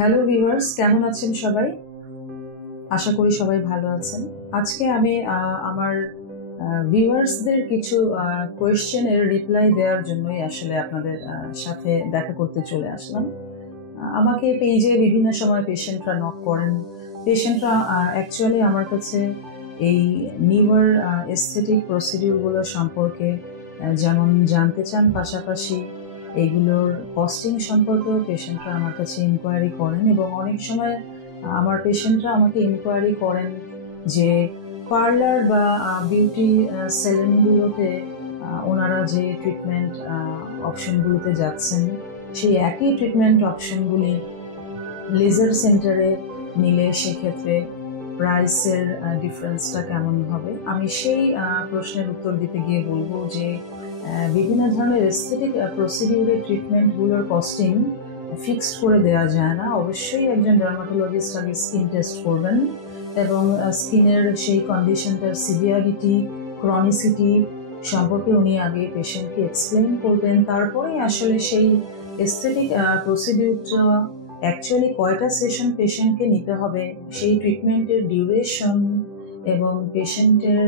Hello viewers, কেমন আছেন সবাই? আশা করি সবাই ভালো আছেন। আজকে আমি আমার ভিউয়ার্সদের কিছু কোয়েশ্চেনের রিপ্লাই দেওয়ার জন্যই আসলে আপনাদের সাথে দেখা করতে চলে আসলাম। আমাকে পেজে বিভিন্ন সময় পেশেন্টরা নক করেন। পেশেন্টরা অ্যাকচুয়ালি আমার কাছে এই নিউয়ার এস্থেটিক প্রসিডিউরগুলো সম্পর্কে যেমন জানতে চান, পাশাপাশি এগুলোর কস্টিং সম্পর্কেও পেশেন্টরা আমার কাছে ইনকোয়ারি করেন এবং অনেক সময় আমার পেশেন্টরা আমাকে ইনকোয়ারি করেন যে পার্লার বা বিউটি সেলুনগুলোতে ওনারা যে ট্রিটমেন্ট অপশনগুলোতে যাচ্ছেন সেই একই ট্রিটমেন্ট অপশনগুলি লেজার সেন্টারে নিলে সেক্ষেত্রে প্রাইসের ডিফারেন্সটা কেমন হবে। আমি সেই প্রশ্নের উত্তর দিতে গিয়ে বলবো যে বিভিন্ন ধরনের এস্থেটিক প্রসিডিউরের ট্রিটমেন্টগুলোর কস্টিং ফিক্সড করে দেওয়া যায় না। অবশ্যই একজন ডার্মাটোলজিস্ট আগে স্কিন টেস্ট করবেন এবং স্কিনের সেই কন্ডিশনটার সিভিয়ারিটি, ক্রনিসিটি সম্পর্কে উনি আগে পেশেন্টকে এক্সপ্লেইন করবেন। তারপরে আসলে সেই এস্থেটিক প্রসিডিউরটা অ্যাকচুয়ালি কয়টা সেশন পেশেন্টকে নিতে হবে, সেই ট্রিটমেন্টের ডিউরেশন এবং পেশেন্টের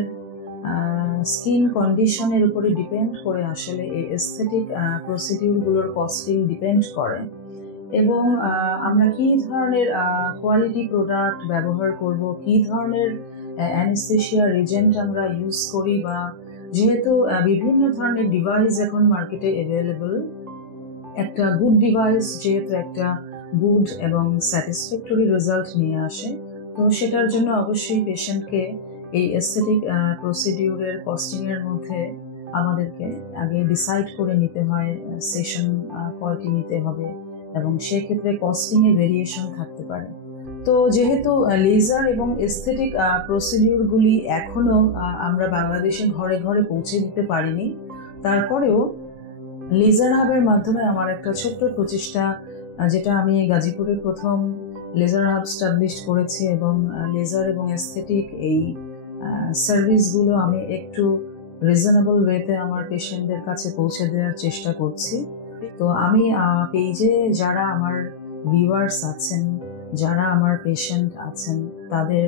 স্কিন কন্ডিশনের উপরে ডিপেন্ড করে আসলে এই এস্থেটিক প্রসিডিউরগুলোর কস্টিং ডিপেন্ড করে। এবং আমরা কী ধরনের কোয়ালিটি প্রোডাক্ট ব্যবহার করব, কী ধরনের অ্যানেস্থেশিয়া রিজেন্ট আমরা ইউজ করি, বা যেহেতু বিভিন্ন ধরনের ডিভাইস এখন মার্কেটে অ্যাভেলেবল, একটা গুড ডিভাইস যেহেতু একটা গুড এবং স্যাটিসফ্যাক্টরি রেজাল্ট নিয়ে আসে, তো সেটার জন্য অবশ্যই পেশেন্টকে এই এস্থেটিক প্রসিডিউরের কস্টিংয়ের মধ্যে আমাদেরকে আগে ডিসাইড করে নিতে হয় সেশন কয়টি নিতে হবে এবং সেক্ষেত্রে কস্টিংয়ে ভেরিয়েশন থাকতে পারে। তো যেহেতু লেজার এবং এস্থেটিক প্রসিডিউরগুলি এখনও আমরা বাংলাদেশে ঘরে ঘরে পৌঁছে দিতে পারিনি, তারপরেও লেজার হাবের মাধ্যমে আমার একটা ছোট্ট প্রচেষ্টা, যেটা আমি গাজীপুরে প্রথম লেজার হাব স্টাবলিশ করেছি এবং লেজার এবং এস্থেটিক এই সার্ভিসগুলো আমি একটু রিজনেবল ওয়েতে আমার পেশেন্টদের কাছে পৌঁছে দেওয়ার চেষ্টা করছি। তো আমি পেজে যারা আমার ভিউয়ার্স আছেন, যারা আমার পেশেন্ট আছেন, তাদের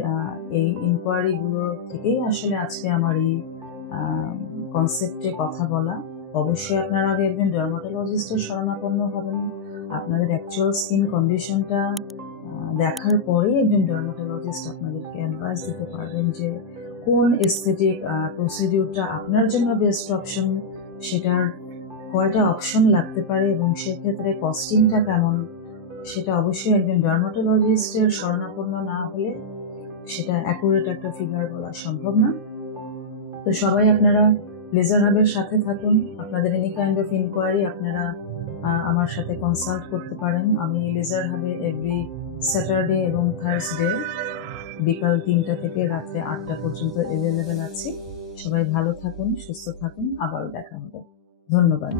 এই ইনকোয়ারিগুলো থেকেই আসলে আজকে আমার এই কনসেপ্টে কথা বলা। অবশ্যই আপনারা আগে একজন ডার্মাটোলজিস্টের শরণাপন্ন হবেন। আপনাদের অ্যাকচুয়াল স্কিন কন্ডিশনটা দেখার পরেই একজন ডার্মাটোলজিস্ট আপনাদেরকে অ্যাডভাইস দিতে পারবেন যে কোন এস্থেটিক প্রসিডিউরটা আপনার জন্য বেস্ট অপশন, সেটার কয়টা অপশন লাগতে পারে এবং সেক্ষেত্রে কস্টিংটা কেমন, সেটা অবশ্যই একজন ডার্মাটোলজিস্টের শরণাপন্ন না হলে সেটা অ্যাকুরেট একটা ফিগার বলা সম্ভব না। তো সবাই আপনারা লেজার হাবের সাথে থাকুন। আপনাদের এনি কাইন্ড অফ ইনকোয়ারি আপনারা আমার সাথে কনসাল্ট করতে পারেন। আমি লেজার হাবে এভরি স্যাটারডে এবং থার্সডে বিকাল 3টা থেকে রাত্রে 8টা পর্যন্ত অ্যাভেলেবেল আছি। সবাই ভালো থাকুন, সুস্থ থাকুন, আবার দেখা হবে। ধন্যবাদ।